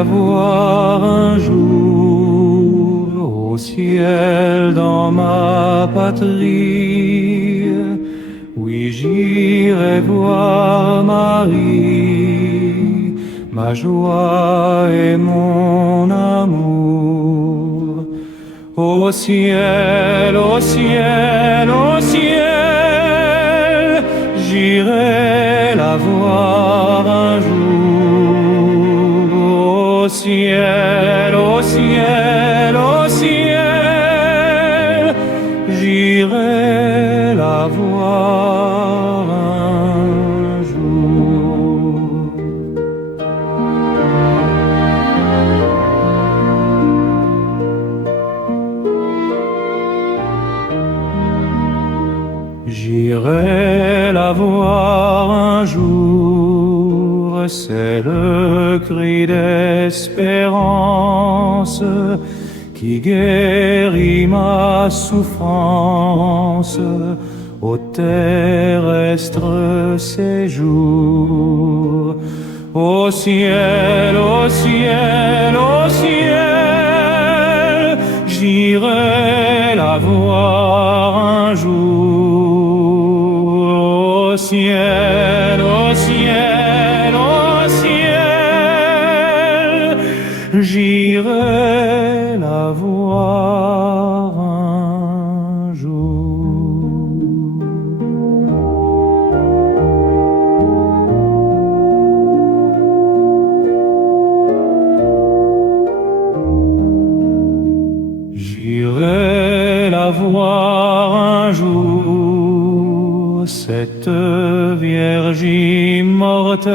la voir un jour au ciel dans ma patrie. Oui, j'irai voir Marie, ma joie et mon amour. Au ciel, au ciel, au ciel, j'irai la voir un jour. Au ciel, au ciel, au ciel, j'irai la voir un jour. J'irai la voir un jour, c'est le cri d'espérance qui guérit ma souffrance au terrestre séjour. Au ciel, au ciel, au ciel, j'irai la voir un jour. Au ciel, au ciel, au ciel, j'irai la voir un jour. J'irai la voir un jour, cette Vierge immortelle.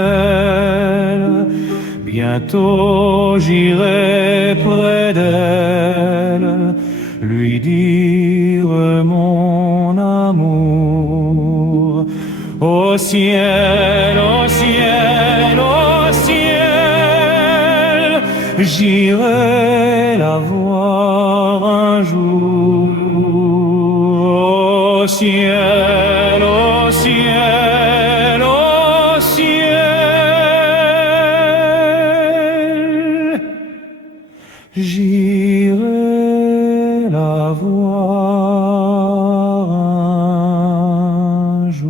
Bientôt j'irai près d'elle, lui dire mon amour. Au ciel, au ciel, au ciel, j'irai la voir un jour. Au ciel, au ciel, au ciel, j'irai la voir un jour.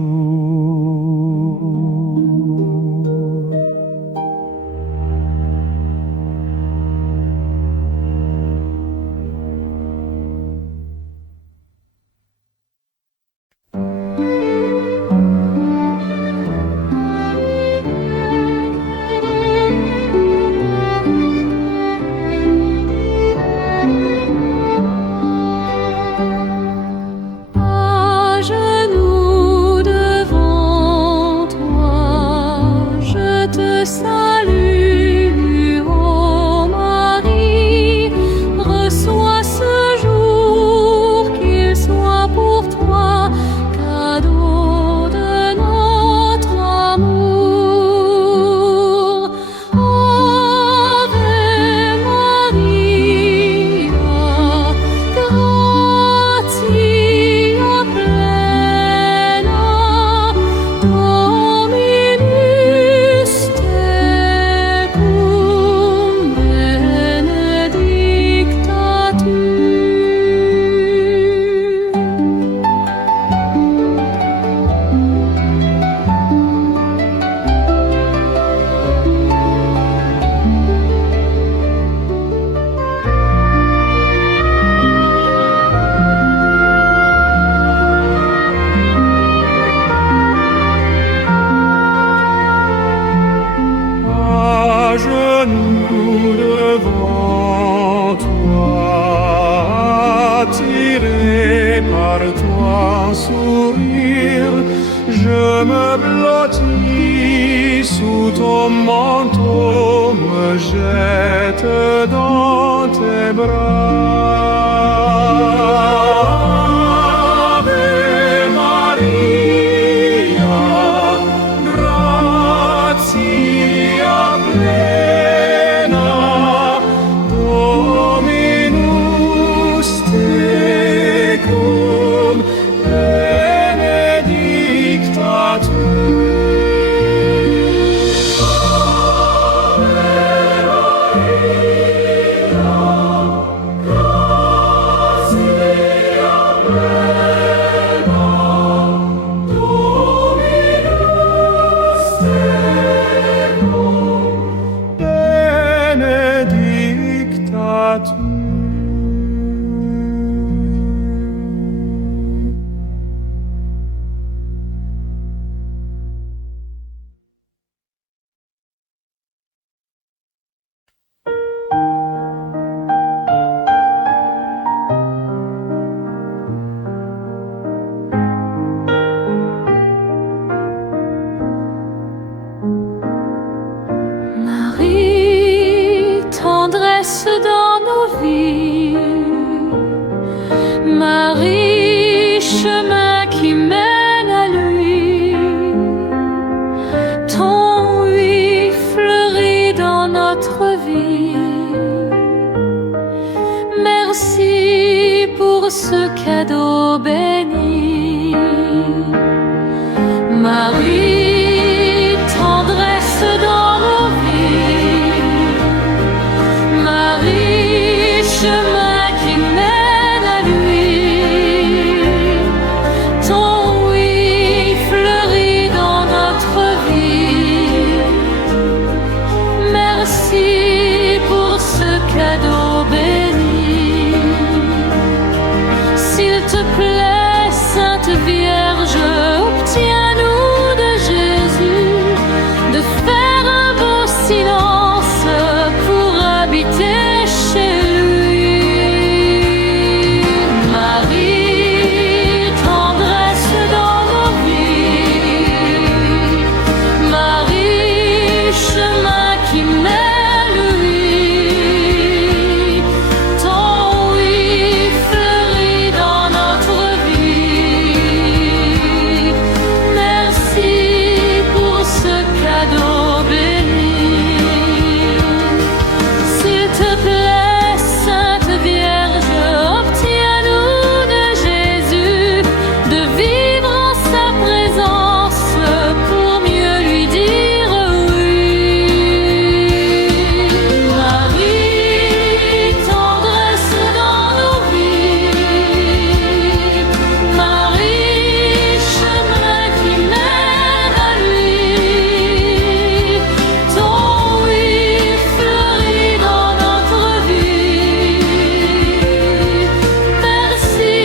À genoux devant toi, je te salue, ô Marie. Reçois ce jour, qu'il soit pour toi cadeau de notre amour. Ave Maria, gratia plena, Dominus tecum, benedicta tu. À genoux devant toi, attiré par ton sourire, je me blottis sous ton manteau, me jette dans tes bras. Ave Maria, gratia plena, Dominus tecum, benedicta tu. Ave dans nos vies. Marie, chemin qui mène à lui, ton oui fleurit dans notre vie. Merci pour ce cadeau béni. Marie, tendresse dans nos vies. Marie, chemin qui mène à lui. Ton oui fleurit dans notre vie. Merci pour ce cadeau béni. S'il te plaît, Sainte Vierge, obtiens-nous de Jésus de faire un beau silence pour habiter chez lui. Marie, tendresse dans nos vies. Marie, chemin qui mène à lui. Ton oui fleurit dans notre vie. Merci pour ce cadeau béni. S'il te plaît, Sainte Vierge, obtiens-nous de Jésus de vivre en sa présence pour mieux lui dire oui. Marie, tendresse dans nos vies. Marie, chemin qui mène à lui. Ton oui fleurit dans notre vie. Merci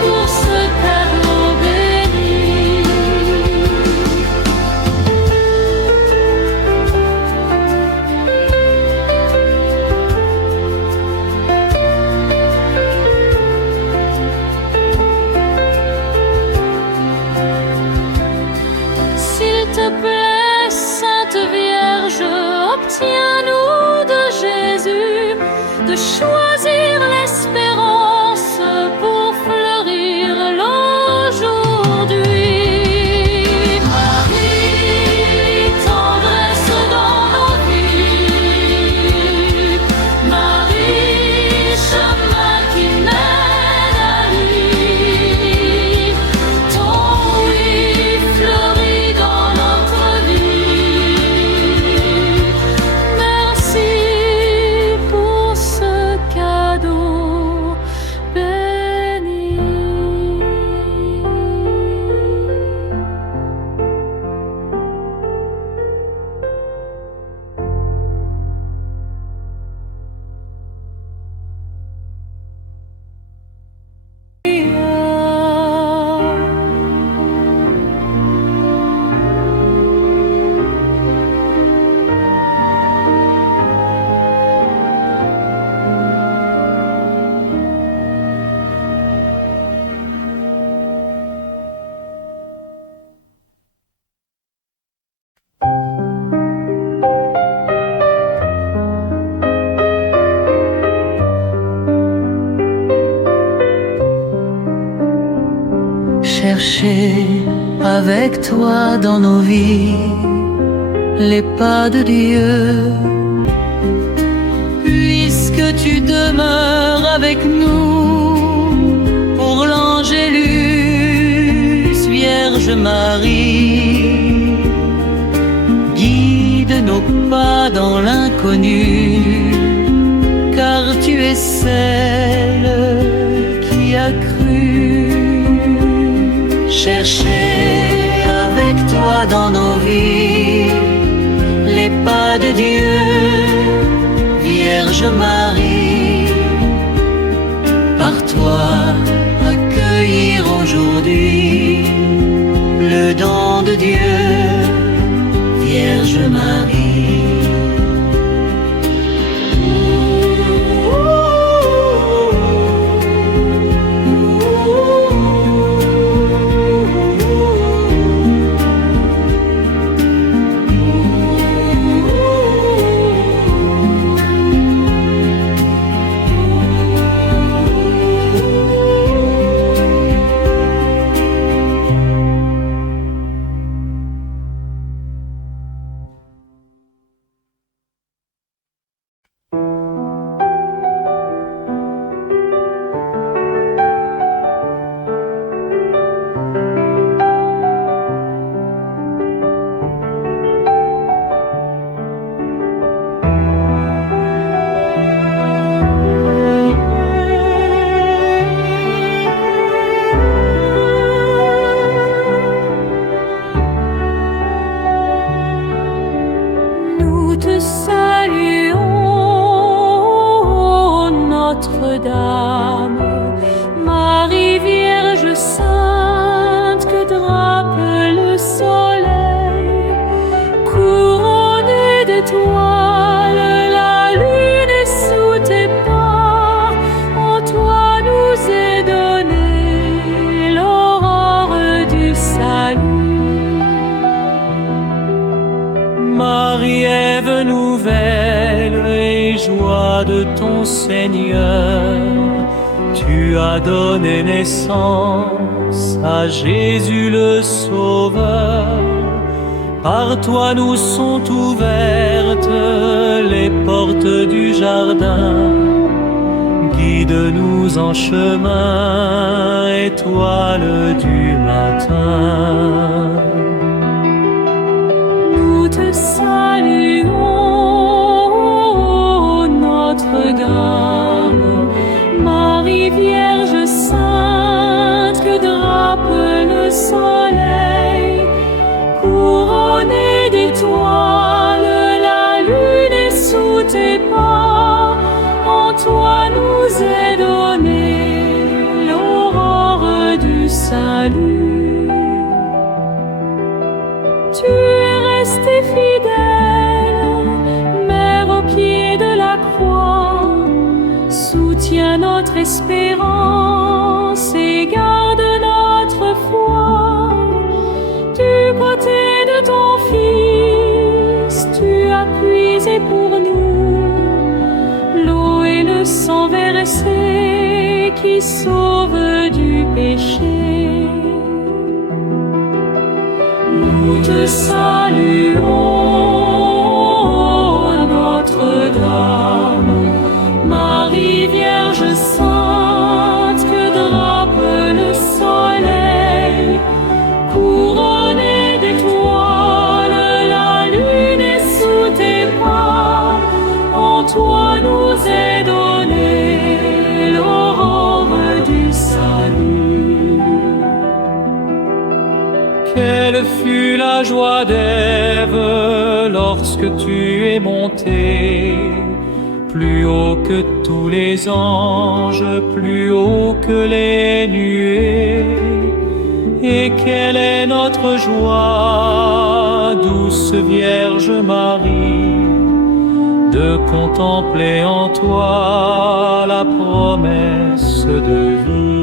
pour ce cadeau béni. S'il te plaît, Sainte Vierge, obtiens-nous de Jésus de choisir l'espérance pour fleurir l'aujourd'hui. Marie, tendresse dans nos vies. Marie, chemin qui mène à lui. Ton oui fleurit dans notre vie. Merci pour ce cadeau béni. Chercher avec toi dans nos vies les pas de Dieu. Puisque tu demeures avec nous pour l'Angélus, Vierge Marie, guide nos pas dans l'inconnu, car tu es celle qui a cru. Chercher avec toi dans nos vies les pas de Dieu, Vierge Marie, par toi accueillir aujourd'hui le don de Dieu, Vierge Marie. nouvelle et joie de ton Seigneur, tu as donné naissance à Jésus le Sauveur. Par toi nous sont ouvertes les portes du jardin. Guide-nous en chemin, étoile du matin. Nous te saluons, Notre-Dame, Marie Vierge Sainte, que drape le soleil, couronnée d'étoiles, la lune est sous tes pas. En toi nous est donnée l'aurore du salut. Tu es restée fidèle, Mère au pied de la croix, soutiens notre espérance et garde notre foi. Du côté de ton Fils, tu as puisé pour nous l'eau et le sang versé qui sauve du péché. Nous te saluons, Notre-Dame, Marie Vierge Sainte, que drape le soleil, couronnée d'étoiles, la lune est sous tes pas. En toi nous est donnée l'aurore du salut. Quelle fut la joie d'Ève lorsque tu es monté, plus haut que tous les anges, plus haut que les nuées. Et quelle est notre joie, douce Vierge Marie, de contempler en toi la promesse de vie.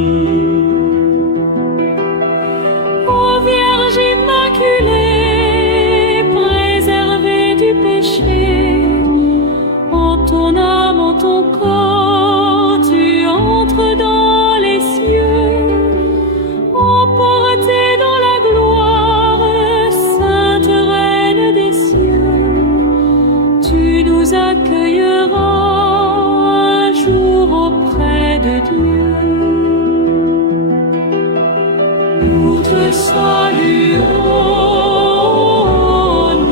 Ô Vierge immaculée, préservée du péché, en ton âme, en ton corps, tu entres dans les cieux, emportée dans la gloire, Sainte Reine des cieux. Tu nous accueilleras un jour auprès de Dieu. Nous te saluons,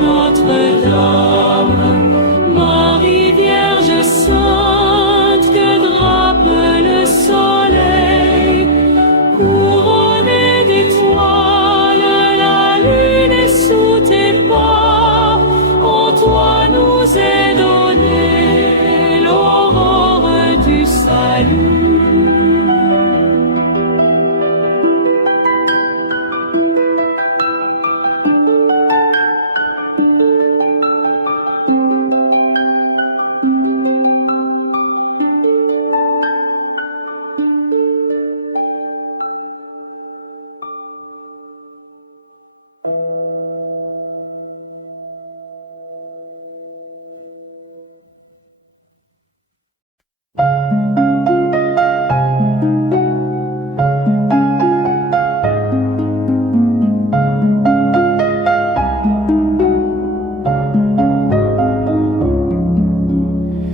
Notre-Dame, Marie Vierge Sainte, que drape le soleil, couronnée d'étoiles, la lune est sous tes pas. En toi nous est donnée l'aurore du salut.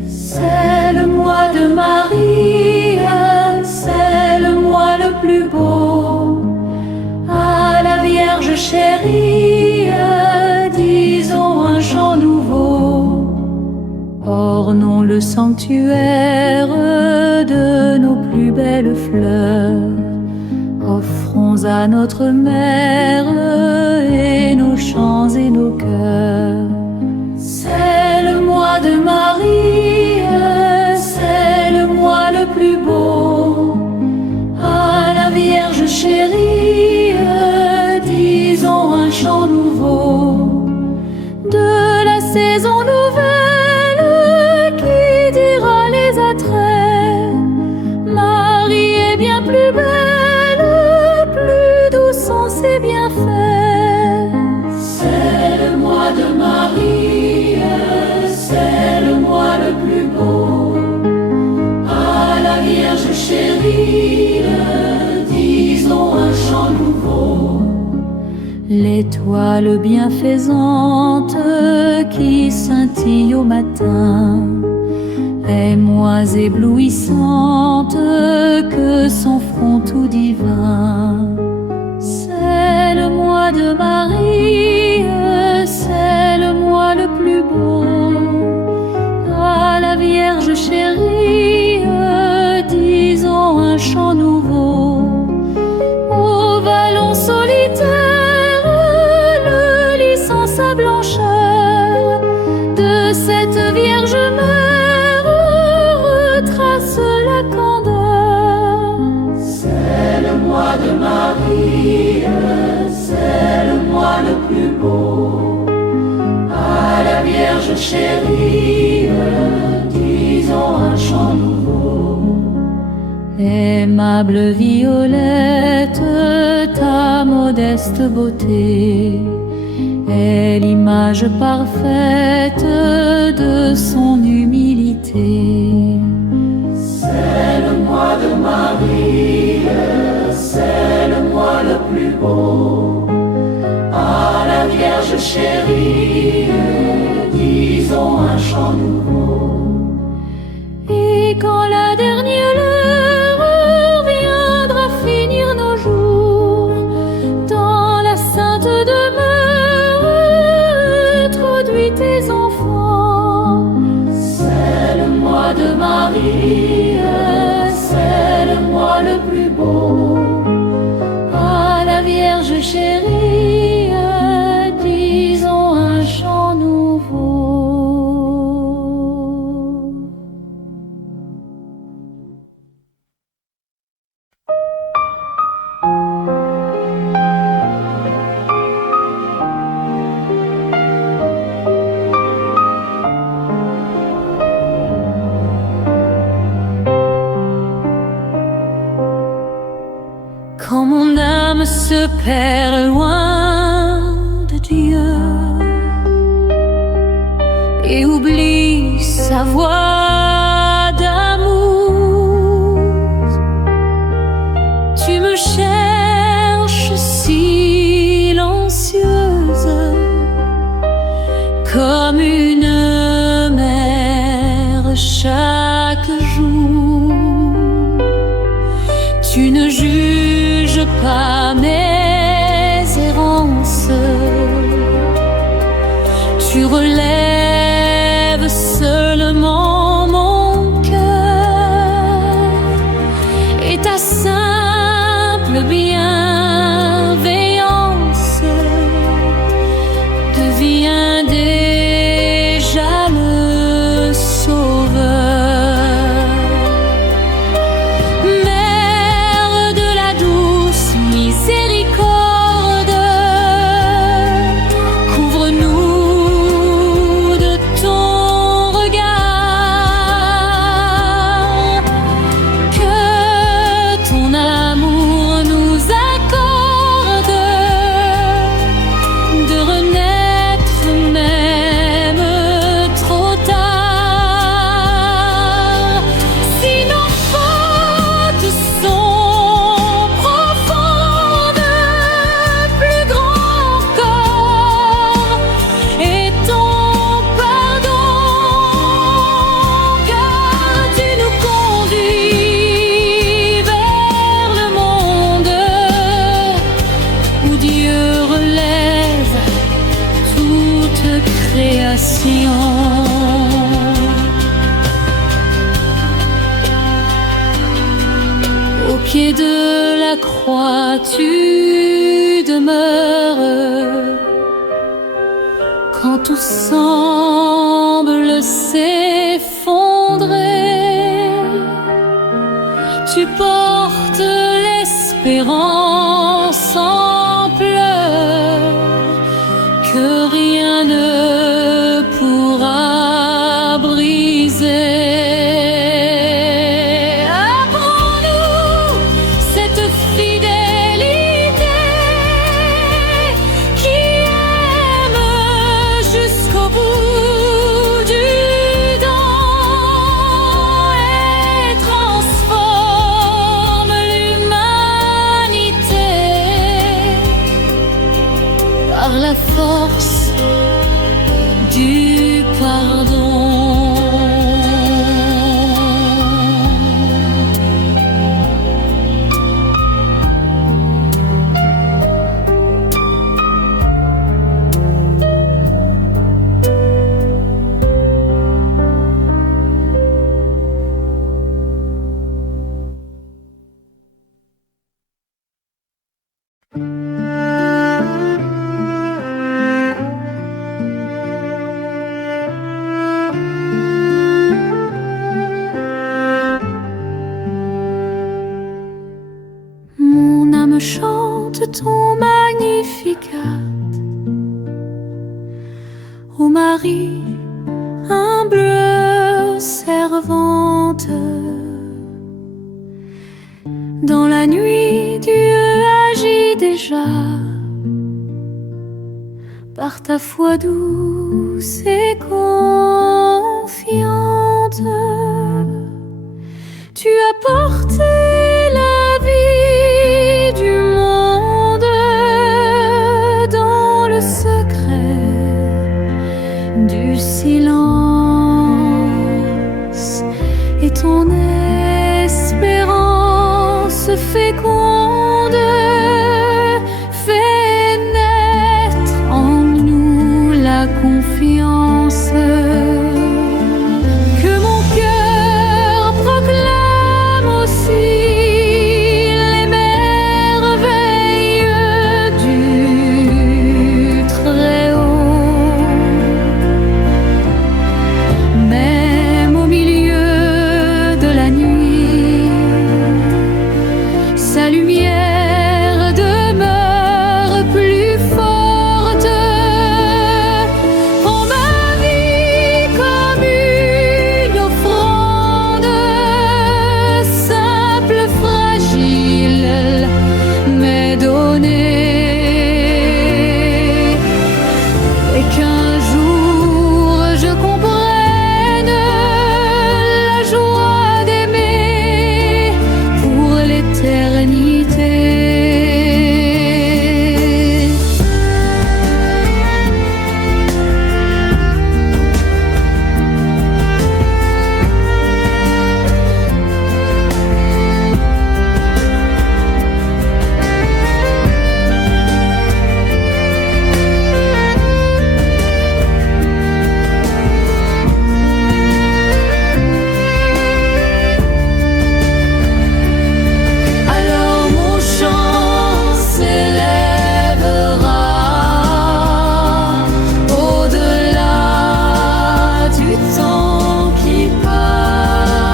C'est le mois de Marie, c'est le mois le plus beau. À la Vierge chérie, disons un chant nouveau. Ornons le sanctuaire de nos plus belles fleurs. Offrons à notre Mère et nos chants et nos cœurs. C'est le mois de Marie, c'est le mois le plus beau. À la Vierge chérie, disons un chant nouveau. De la saison nouvelle qui dira les attraits, Marie est bien plus belle, plus douce en ses bienfaits. C'est le mois de Marie, l'étoile bienfaisante qui scintille au matin est moins éblouissante que son front tout divin. C'est le mois de Marie, c'est le mois le plus beau. À la Vierge chérie, disons un chant nouveau. Au vallon solitaire, le lit sans sa blancheur de cette Vierge mère retrace la candeur. C'est le mois de Marie, c'est le mois le plus beau. À la Vierge chérie, disons un chant nouveau. Aimable Violette, ta modeste beauté est l'image parfaite de son humilité. C'est le mois de Marie, c'est le mois le plus beau. À la Vierge chérie, disons un chant nouveau. Et quand la dernière heure viendra finir nos jours, dans la sainte demeure, introduis tes enfants. C'est le mois de Marie, c'est le mois le plus beau. À la Vierge chérie, disons un chant nouveau. Quand mon âme se perd loin de Dieu et oublie sa voix d'amour, tu me cherches silencieuse comme une mère chaque jour. Tu ne juges pas mes errances, tu relèves seulement mon cœur et ta simple bienveillance devient déjà le sauveur. Au pied de la croix, tu demeures quand tout semble s'effondrer. Tu portes l'espérance en pleurs que rien ne pourra briser. par la force du pardon. Chante ton Magnificat, ô Marie, humble servante. Dans la nuit, Dieu agit déjà, par ta foi douce et confiante. Tu as porté la vie du monde dans le secret du silence, et ton espérance féconde fait naître en nous la confiance. Que mon cœur proclame aussi les merveilles du Très-Haut. Même au milieu de la nuit, sa lumière demeure plus forte. Prends ma vie comme une offrande, simple, fragile, mais donnée, et qu'un jour je comprenne la joie d'aimer pour l'éternité. Alors mon chant s'élèvera au-delà du temps qui passe,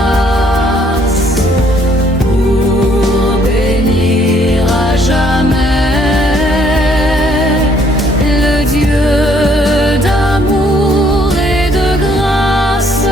pour bénir à jamais le Dieu d'amour et de grâce.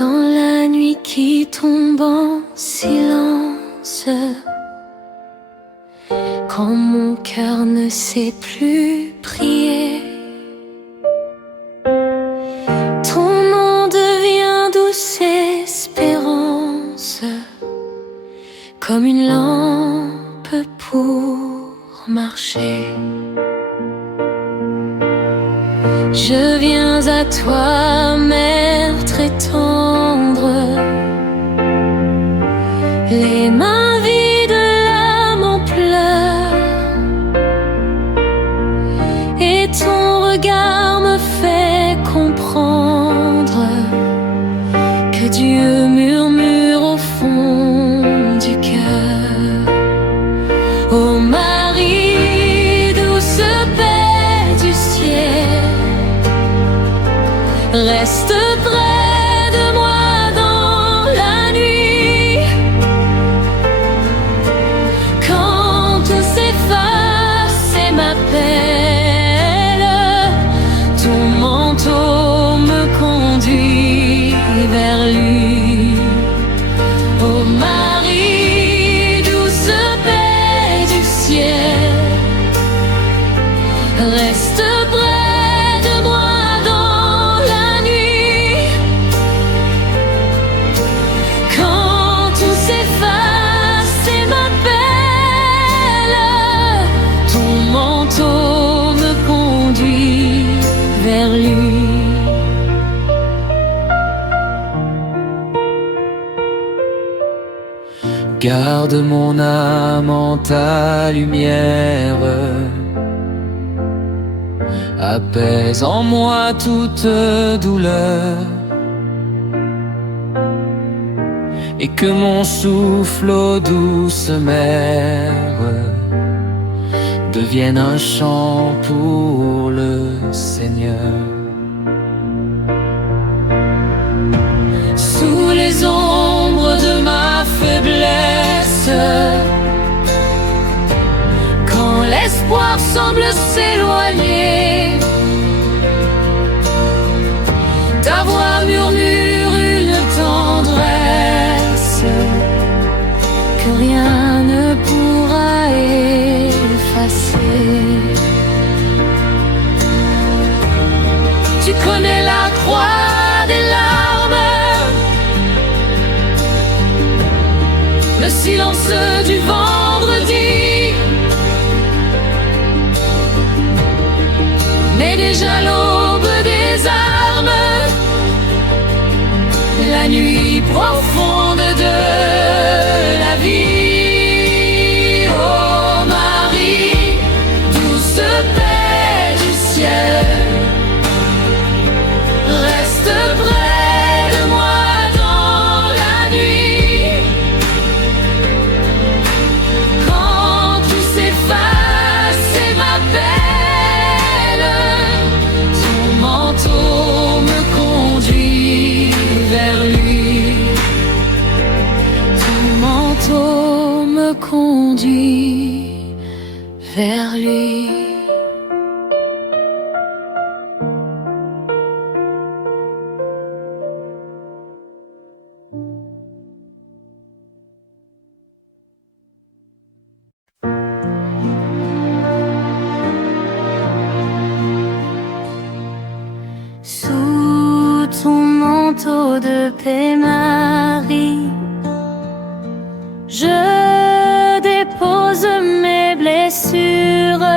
Dans la nuit qui tombe en silence, quand mon cœur ne sait plus prier, ton nom devient douce espérance, comme une lampe pour marcher. Je viens à toi, Mère très tendre, les mains vides, l'âme en pleurs, et ton regard me fait comprendre Dieu murmure au fond du cœur. Ô Marie, douce paix du ciel, reste près de moi dans la nuit. Quand tout s'efface et m'appelle, ton manteau me conduit vers lui. Ô Marie, douce paix du ciel, reste près de moi dans la nuit. Quand tout s'efface et m'appelle, ton manteau me conduit vers lui. Garde mon âme en ta lumière, apaise en moi toute douleur, et que mon souffle aux douces mers devienne un chant pour le Seigneur. Sous les ombres de ma faiblesse, quand l'espoir semble s'éloigner, ta voix murmure une tendresse que rien ne pourra effacer. Tu connais la croix des larmes, le silence du vendredi, mais déjà l'aube des armes, la nuit profonde de la vie. Ô Marie, douce paix du ciel, reste près de moi dans la nuit. Quand tout s'efface et m'appelle, ton manteau me conduit vers lui. Ton manteau me conduit vers lui. Sous ton manteau de paix, Marie, je dépose mes blessures.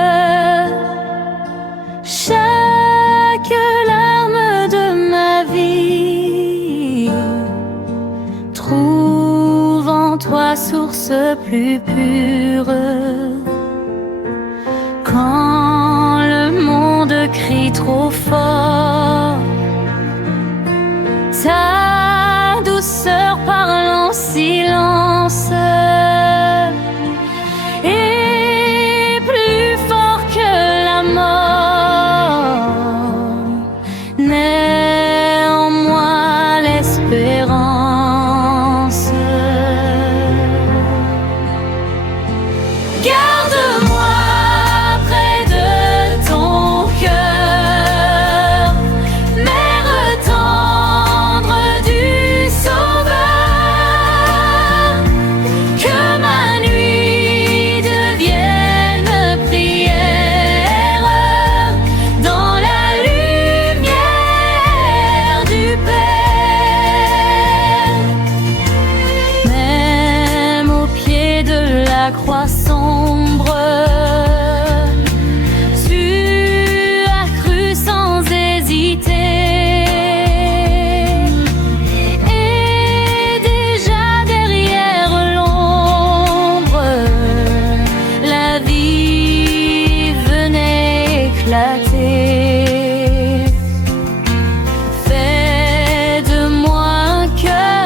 Chaque larme de ma vie trouve en toi source plus pure. Quand le monde crie trop fort, ta douceur parle en silence, et plus fort que la mort, naît en moi l'espérance. Garde-moi près de ton cœur, mère tendre du Sauveur, que ma nuit devienne prière dans la lumière du Père. Même au pied de la croix sombre, tu as cru sans hésiter, et déjà derrière l'ombre, la vie venait éclater. Fais de moi un cœur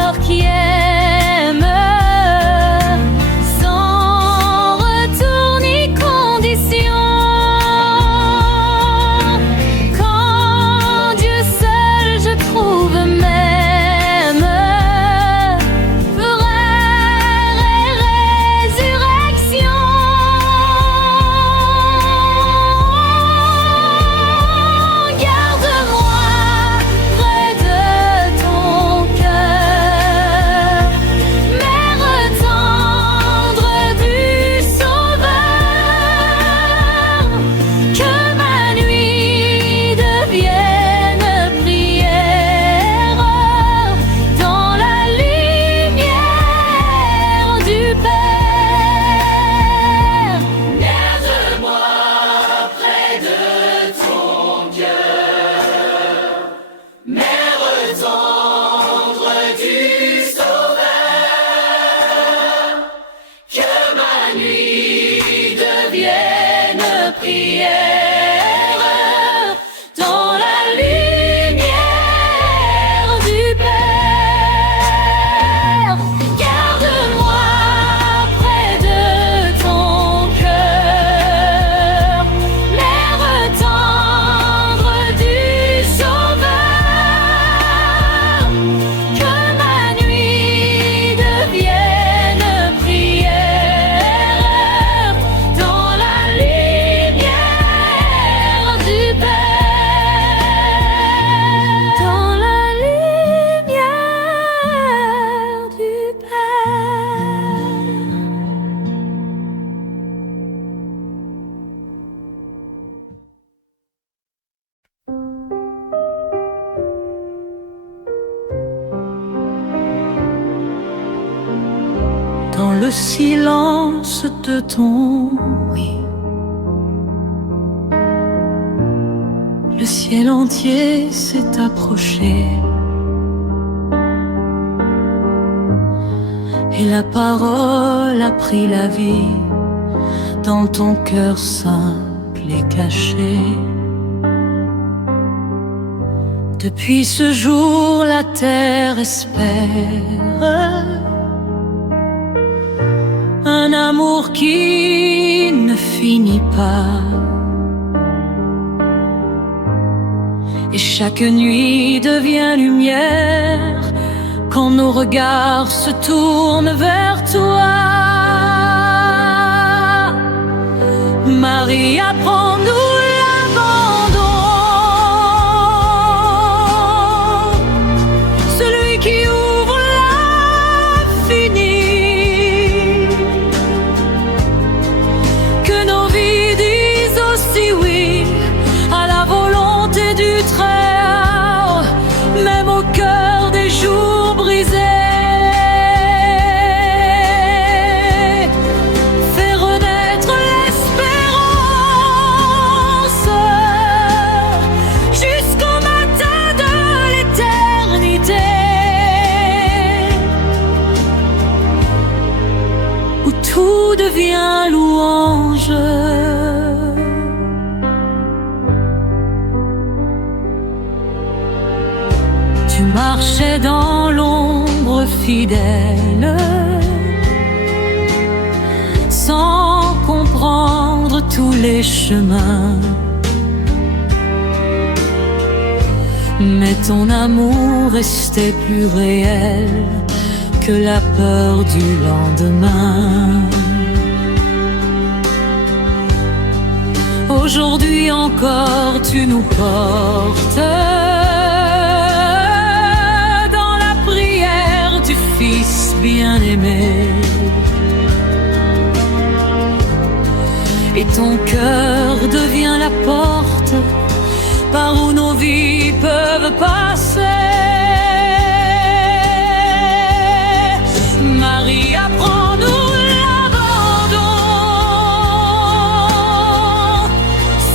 le silence de ton oui. Le ciel entier s'est approché et la parole a pris la vie dans ton cœur simple et caché. Depuis ce jour, la terre espère un amour qui ne finit pas. Et chaque nuit devient lumière quand nos regards se tournent vers toi. Marie, apprends-nous l'abandon. Celui qui ouvre l'infini. Que nos vies disent aussi oui à la volonté du Très-Haut, même au cœur des jours brisés. Fais renaître l'espérance jusqu'au matin de l'éternité, où tout devient louange. Tu marchais dans l'ombre fidèle, sans comprendre tous les chemins. Mais ton amour restait plus réel que la peur du lendemain. Aujourd'hui encore tu nous portes dans la prière du Fils bien-aimé. Et ton cœur devient la porte par où nos vies peuvent passer. Marie, apprends-nous l'abandon.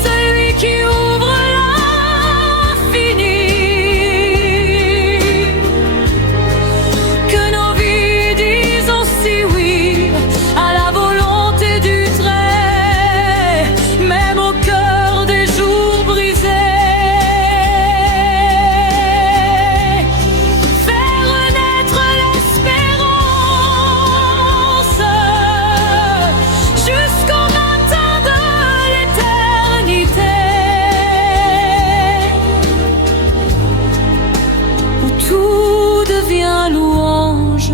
Celui qui ouvre l'infini. Que nos vies disent aussi oui à la volonté du Très, même au cœur des jours brisés. Fais renaître l'espérance jusqu'au matin de l'éternité, où tout devient louange.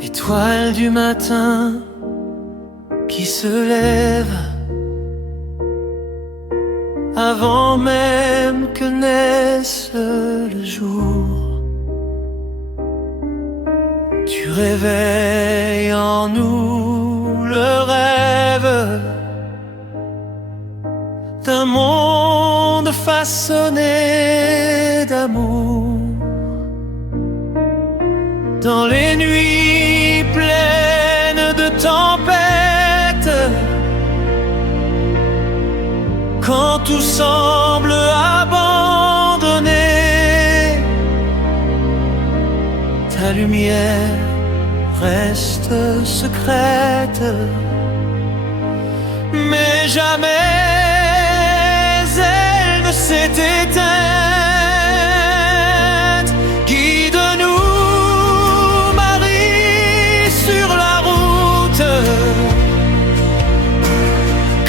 Étoile du matin qui se lève avant même que naisse le jour. Tu réveilles en nous le rêve d'un monde façonné d'amour. Dans les nuits pleines de tempêtes, quand tout semble abandonné, ta lumière reste secrète, mais jamais elle ne s'est éteinte. Guide-nous, Marie, sur la route,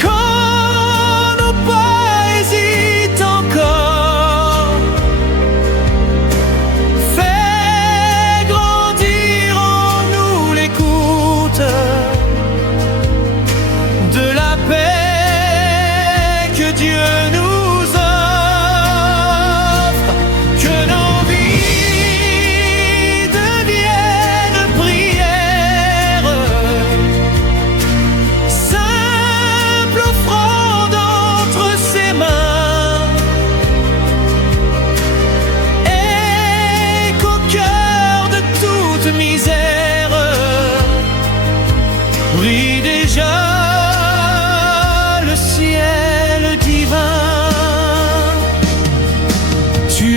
quand nos pas hésitent encore. Fais grandir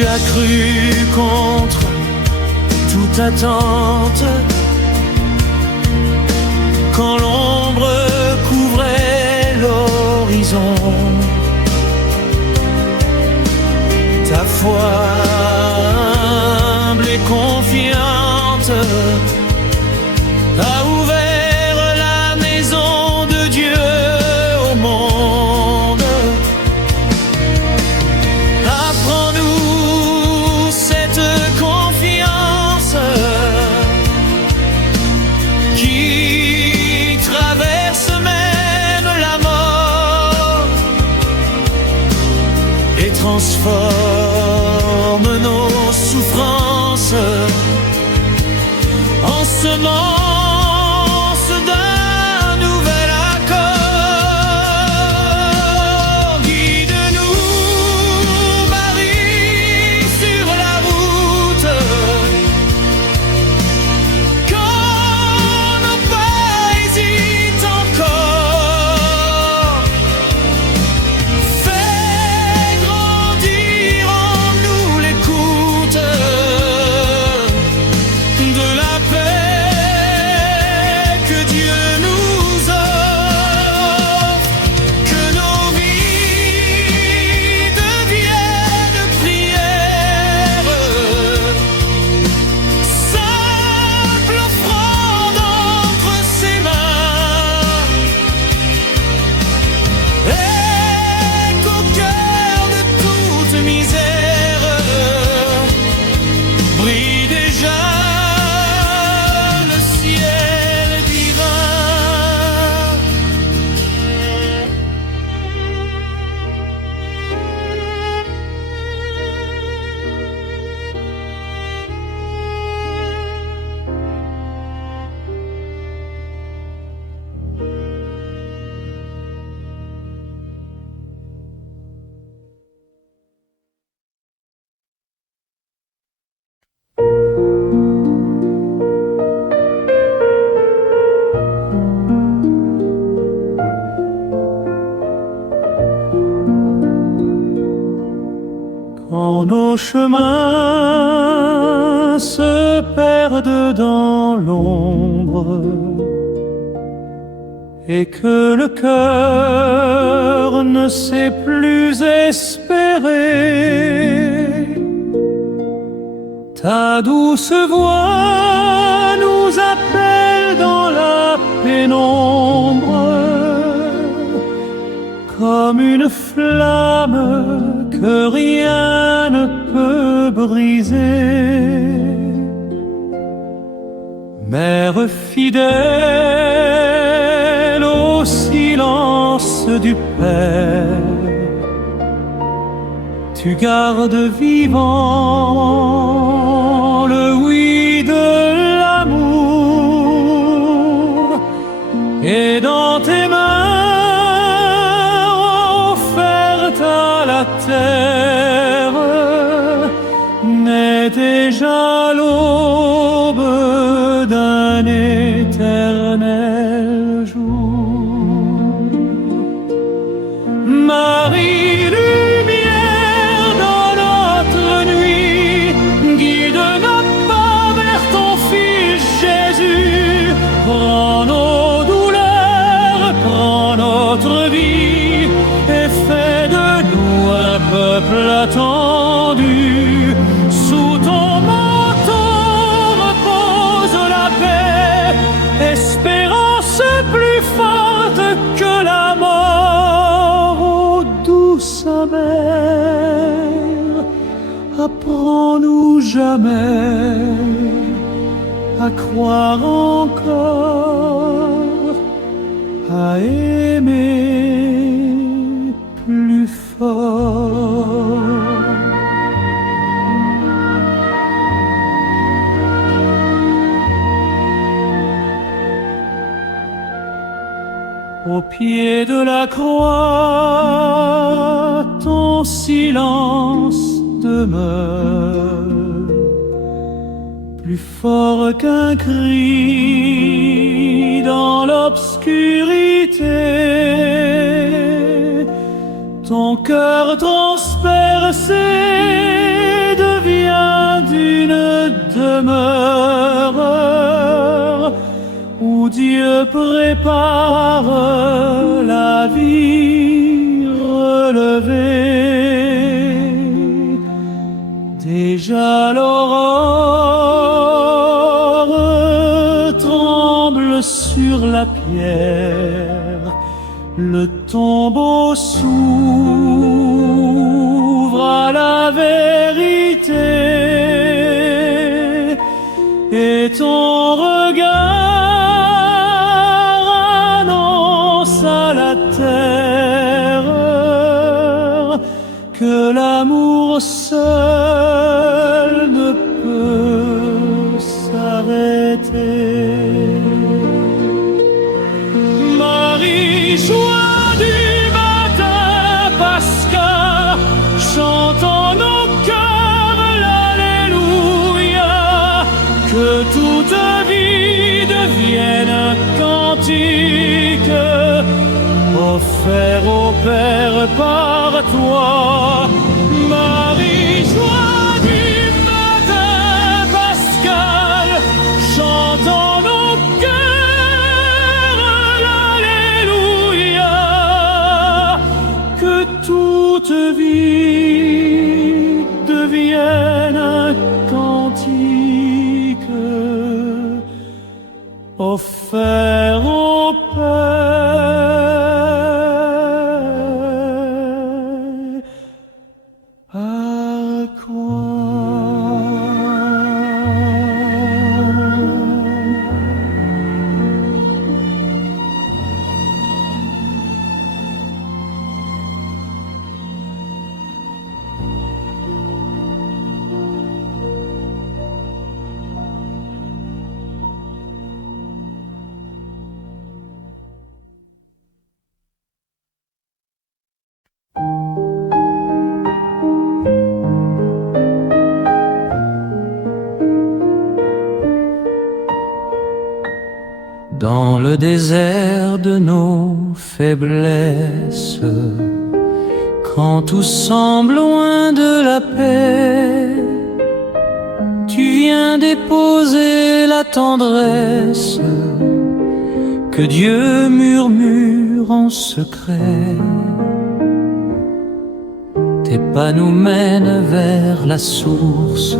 as cru contre toute attente, quand l'ombre couvrait l'horizon. Ta foi humble et confiante a ouvert la maison de Dieu au monde. Apprends-nous cette confiance qui traverse même la mort et transforme nos souffrances en semence d'un nouvel accord. Guide-nous, Marie, sur la route, quand nos pas hésitent encore. Fais grandir en nous l'écoute de la paix que Dieu nous offre, que nos vies deviennent prières, simple offrande entre ses mains, et qu'au cœur de toute misère brille déjà le ciel divin. Quand nos chemins se perdent dans l'ombre et que le cœur ne sait plus espérer, ta douce voix nous appelle dans la pénombre, comme une flamme que rien ne peut briser. Mère fidèle au silence du Père, tu gardes vivant le oui de l'amour, et dans tes mains offertes à la terre naît déjà l'aube d'un éternel jour. Marie, lumière dans notre nuit, guide nos pas vers ton Fils Jésus. Prends nos douleurs, prends notre vie, et fais de nous un peuple attendu. Sous ton manteau repose la paix, espérance plus forte que la mort. Ô douce mère, apprends-nous jamais à croire encore, à aimer plus fort. Au pied de la croix, ton silence demeure, plus fort qu'un cri dans l'obscurité. Ton cœur transpercé Déjà l'aurore tremble sur la pierre, le tombeau s'ouvre à la vérité, et ton regard annonce à la terre que l'amour seul ne peut s'arrêter. Marie, joie du matin pascal, chantons nos cœurs l'Alléluia, que toute vie devienne un cantique offert au Père par toi. Marie, joie du matin pascal, chantons nos cœurs l'Alléluia, que toute vie devienne un cantique offert au Père par quoi. Dans le désert de nos faiblesses, quand tout semble loin de la paix, tu viens déposer la tendresse que Dieu murmure en secret. Tes pas nous mènent vers la source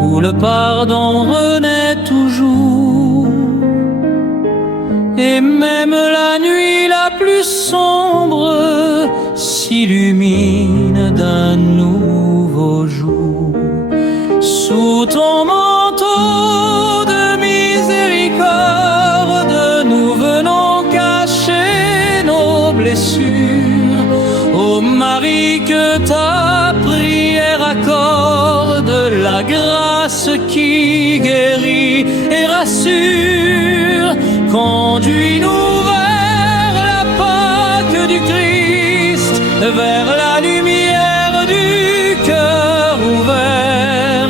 où le pardon renaît toujours. Et même la nuit la plus sombre s'illumine d'un nouveau jour. Sous ton manteau de miséricorde, nous venons cacher nos blessures. Ô Marie, que ta prière accorde la grâce qui guérit et rassure. Conduis-nous vers la Pâque du Christ, vers la lumière du cœur ouvert,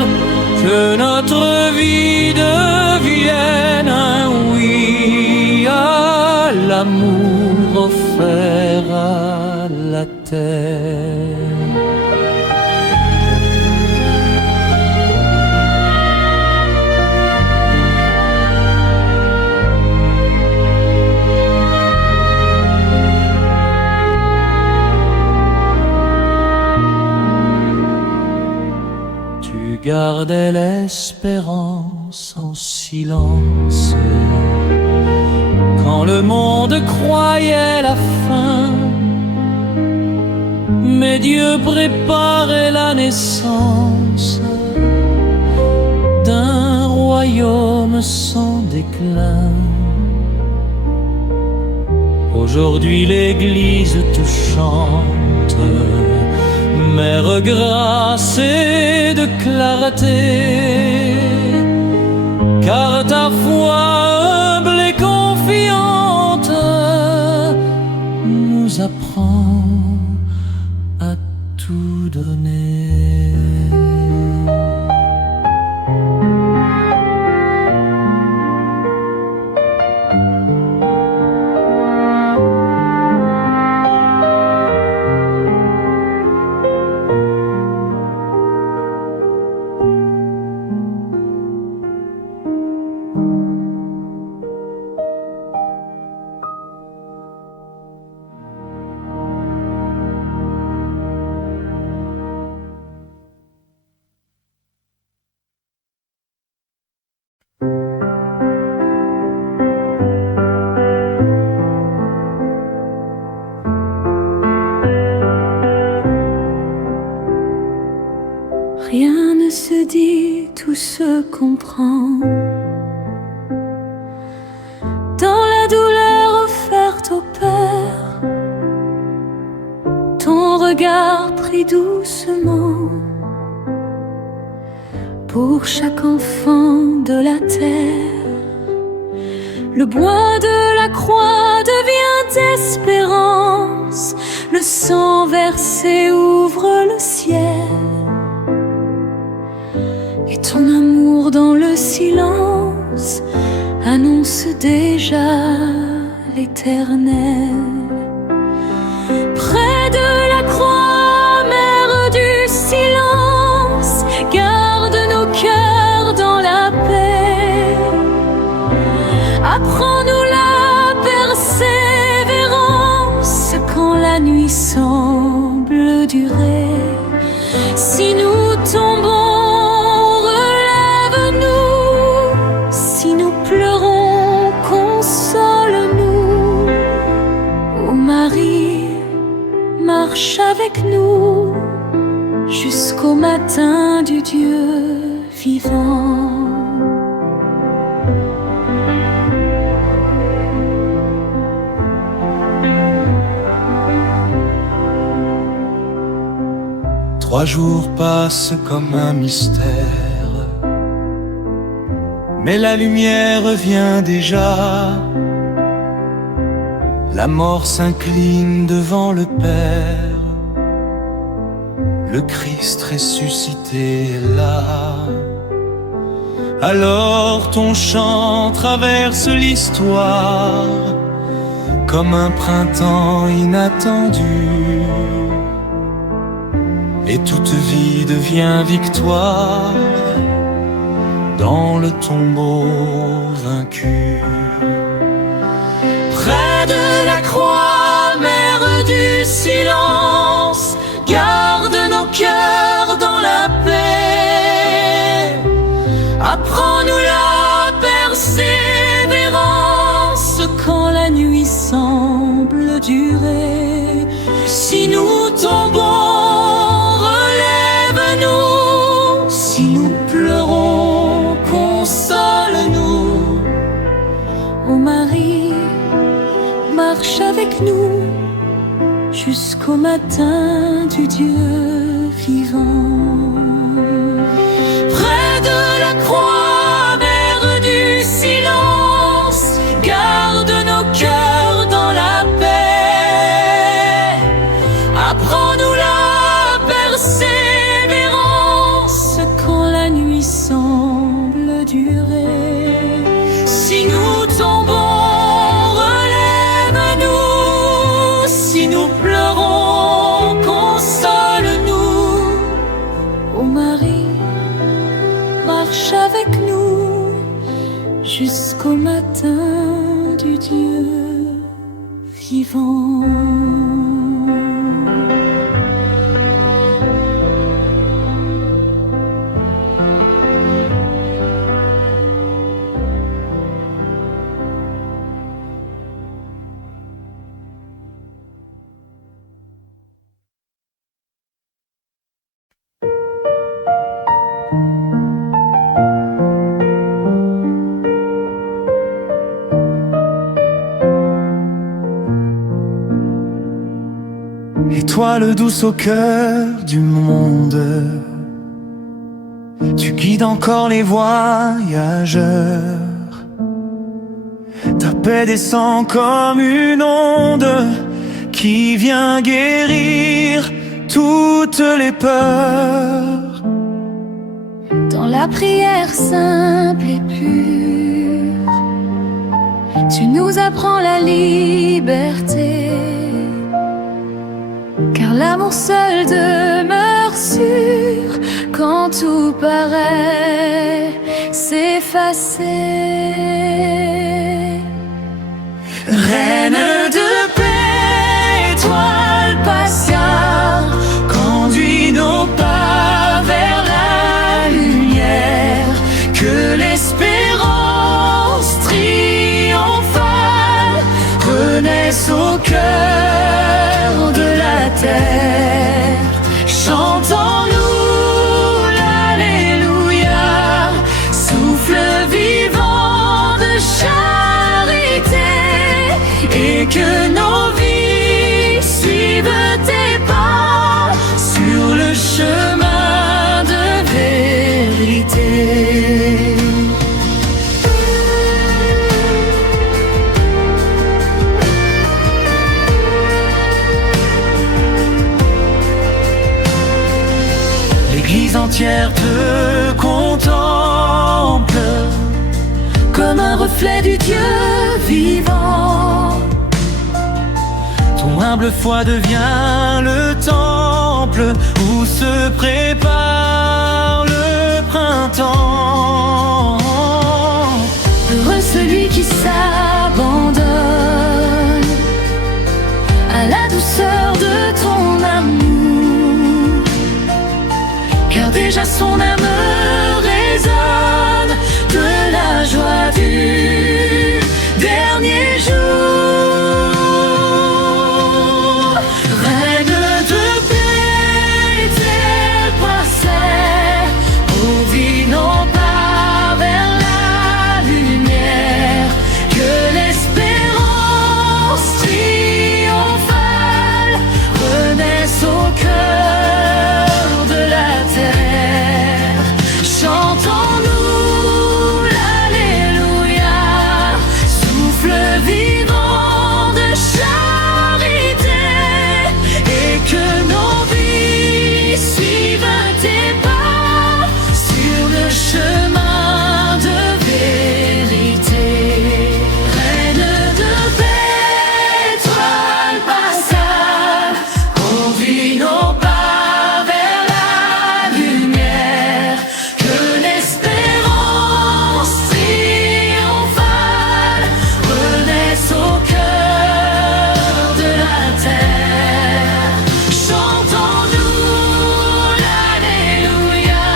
que notre vie devienne un oui à l'amour offert à la terre. Gardais l'espérance en silence quand le monde croyait la fin, mais Dieu préparait la naissance d'un royaume sans déclin. Aujourd'hui l'Église te chante, Mère grâce et de clarté, car ta foi humble et confiante nous apprend à tout donner. Rien ne se dit, tout se comprend. Dans la douleur offerte au Père, ton regard pris doucement. Pour chaque enfant de la terre, le bois de la croix devient espérance. Le sang versé ouvre le ciel. Et ton amour dans le silence annonce déjà l'éternel. Près de la croix, mère du silence, garde nos cœurs dans la paix. Apprends-nous la persévérance quand la nuit semble durer. Si nous tombons, marche avec nous jusqu'au matin du Dieu vivant. Trois jours passent comme un mystère, mais la lumière vient déjà. La mort s'incline devant le Père, le Christ ressuscité est là. Alors ton chant traverse l'histoire comme un printemps inattendu, et toute vie devient victoire dans le tombeau vaincu. Près de la croix, mère du silence, garde nos cœurs dans la paix. Apprends-nous la persévérance quand la nuit semble durer. Si nous tombons, relève-nous. Si nous pleurons, console-nous. Ô Marie, marche avec nous jusqu'au matin du Dieu vivant. Près de la croix, mère du silence, garde nos cœurs dans la paix. Apprends-nous la persévérance quand la nuit semble durer. Si nous tombons, si nous pleurons, console-nous. Ô Marie, marche avec nous jusqu'au matin du Dieu vivant. Étoile douce au cœur du monde, tu guides encore les voyageurs. Ta paix descend comme une onde qui vient guérir toutes les peurs. Dans la prière simple et pure, tu nous apprends la liberté. Car l'amour seul demeure sûr quand tout paraît s'effacer. Reine de paix, étoile patiente, conduis nos pas vers la lumière. Que l'espérance triomphale renaisse au cœur de la terre. Chantons-nous et que nos vies suivent tes pas sur le chemin de vérité. L'Église entière te contemple comme un reflet du Dieu vivant. Ton humble foi devient le temple où se prépare le printemps. Heureux celui qui s'abandonne à la douceur de ton amour, car déjà son âme résonne de la joie du dernier jour. Reine de paix, tel passait, ouvrit nos pas vers la lumière, que l'espérance triomphale renaisse au cœur de la terre. Chantons-nous l'Alléluia, souffle vivant de charité, et que nos vies suivent tes pas sur le chemin de vérité. Reine de paix, étoile passable, conduis nos pas vers la lumière, que l'espérance triomphale renaisse au cœur de la terre. Chantons-nous l'Alléluia,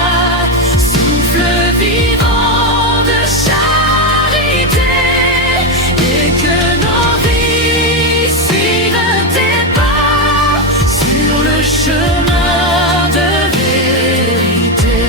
souffle vivant de charité, et que nos vies suivent tes pas sur le chemin de vérité.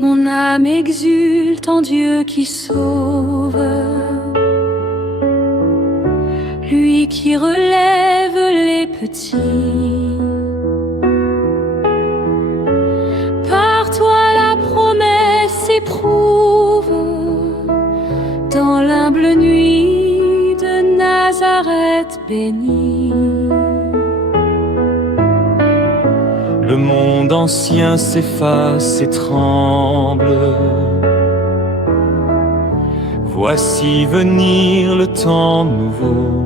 Mon âme exulte en Dieu qui sauve, lui qui relève les petits. Par toi la promesse éprouve, dans l'humble nuit de Nazareth bénie. Le monde ancien s'efface et tremble. Voici venir le temps nouveau.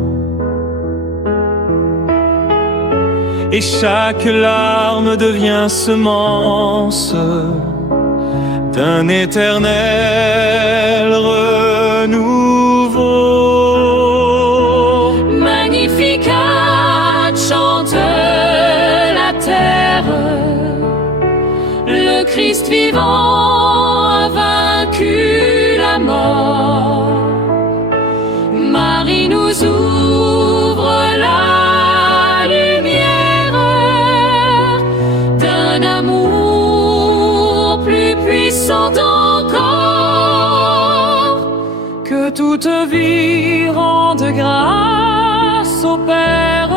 Et chaque larme devient semence d'un éternel renouveau. Magnificat chante la terre, le Christ vivant a vaincu la mort. Marie nous ouvre la lumière d'un amour plus puissant encore. Que toute vie rende grâce au Père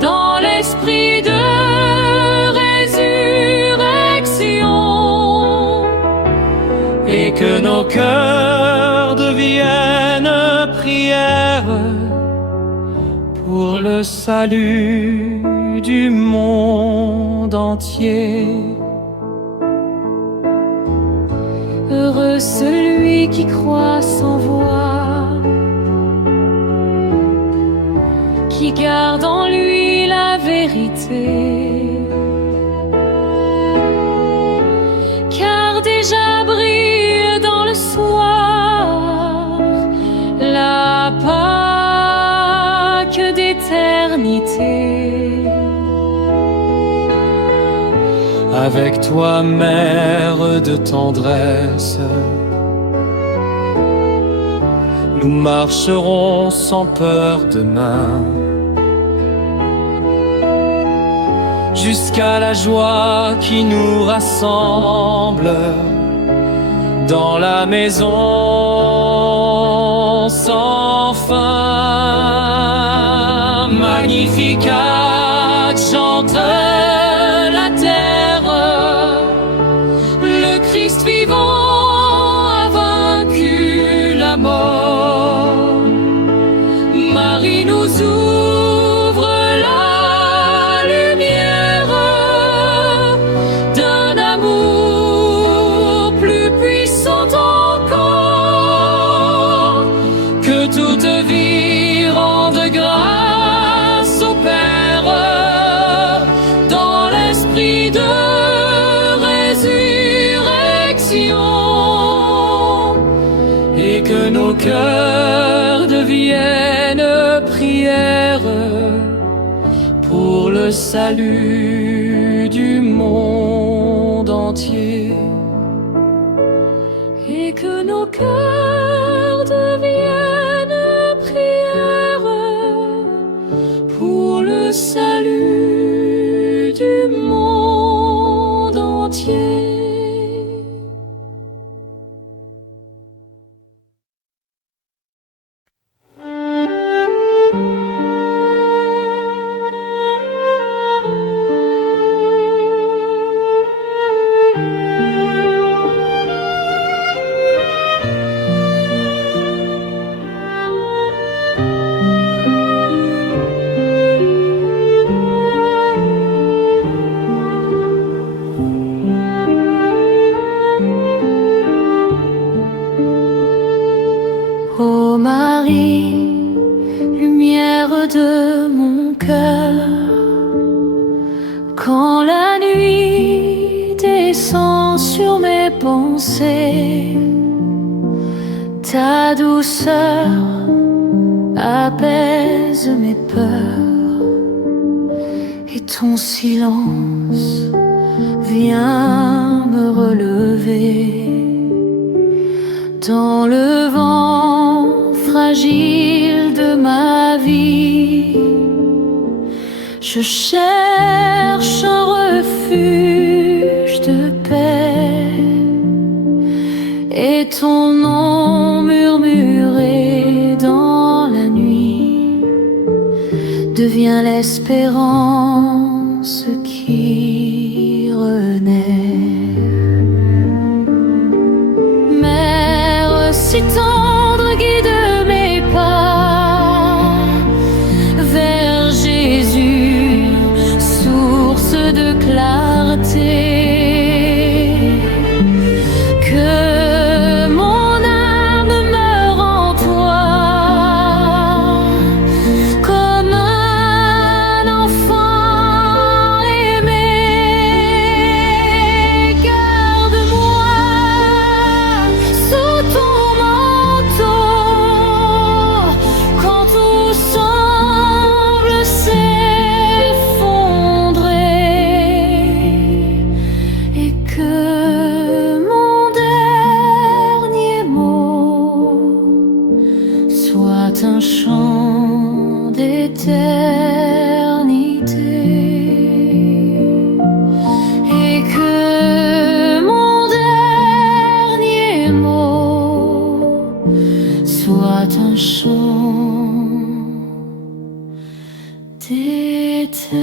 dans l'esprit de résurrection, Et que nos cœurs deviennent prière pour le salut du monde entier. Heureux celui qui croit sans voix, qui garde en lui la vérité. Car déjà brille dans le soir avec toi, mère de tendresse. Nous marcherons sans peur demain, jusqu'à la joie qui nous rassemble dans la maison sans fin. Magnificat chante la terre, le Christ vivant a vaincu la mort. Marie nous ouvre la lumière d'un amour plus puissant encore, que toute vie rende grâce au Père dans l'esprit de résurrection, et que nos cœurs deviennent prière pour le salut du monde entier, et que nos cœurs deviennent prière pour le salut du monde entier. Ô Marie, lumière de mon cœur, quand la nuit descend sur mes pensées, ta douceur apaise mes peurs, et ton silence vient me relever dans le vent fragile de ma vie. Je cherche un refuge de paix, et ton nom murmuré dans la nuit devient l'espérance qui renaît. Mère si tendre, guide mes pas vers Jésus, source de clarté. Que mon âme meure en toi, comme un enfant aimé. Garde-moi sous ton manteau quand tout semble s'effondrer, et que mon dernier mot soit un chant d'éternité, et que mon dernier mot soit un chant d'éternité.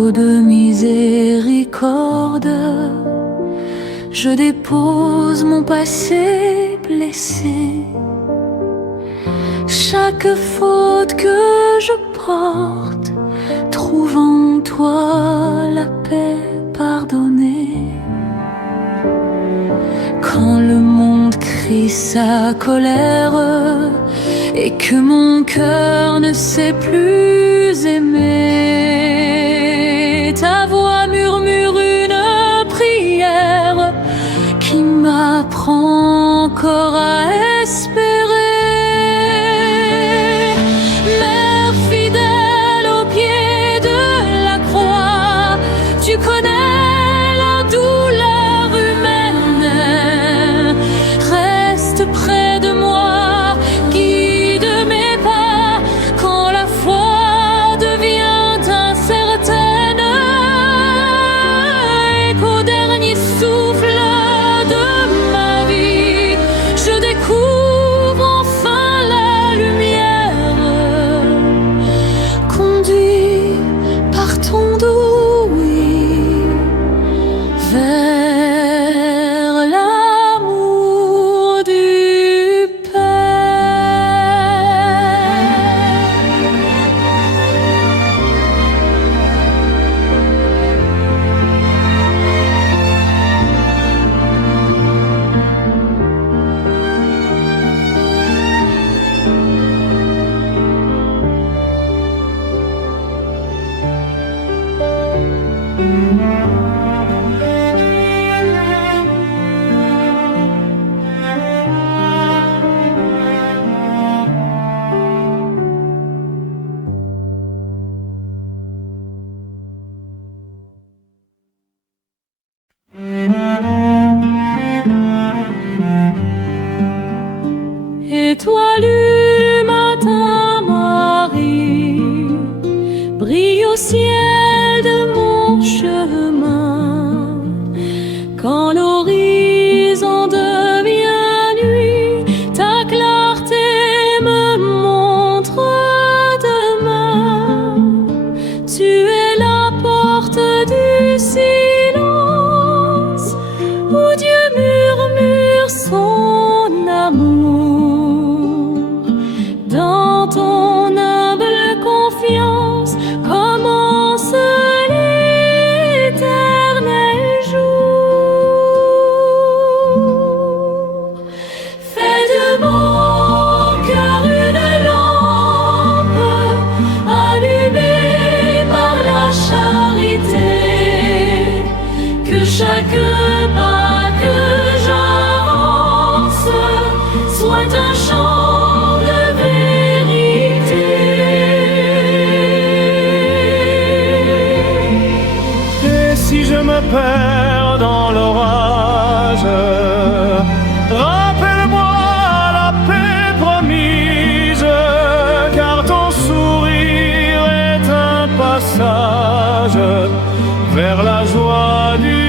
d'eau de miséricorde, je dépose mon passé blessé. Chaque faute que je porte trouve en toi la paix pardonnée. Quand le monde crie sa colère et que mon cœur ne sait plus aimer, ta voix murmure une prière qui m'apprend encore à espérer. Mère fidèle au pied de la croix, tu connais la douleur humaine. Reste près de moi, guide mes pas quand la foi devient incertaine, et qu'au dernier souffle de ma vie, je découvre enfin la lumière. Conduit par ton doux oui vers l'amour du Étoile du matin, Marie, brille au ciel de mon chemin. Quand l'horizon devient nuit, ta clarté me montre demain. Tu es la porte du silence où Dieu murmure son amour. Dans ton humble confiance commence l'éternel jour. Fais de mon cœur une lampe allumée par la charité, que chaque pas que j'avance soit un chant de vérité. Et si je me perds dans l'orage, rappelle-moi la paix promise, car ton sourire est un passage vers la joie du